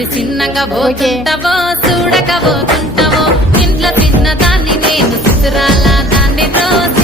అది చిన్నగా పోతుంటావో చూడక పోతుంటావో ఇంట్లో చిన్న దాన్ని నేను చిత్రాల దాన్ని రోజు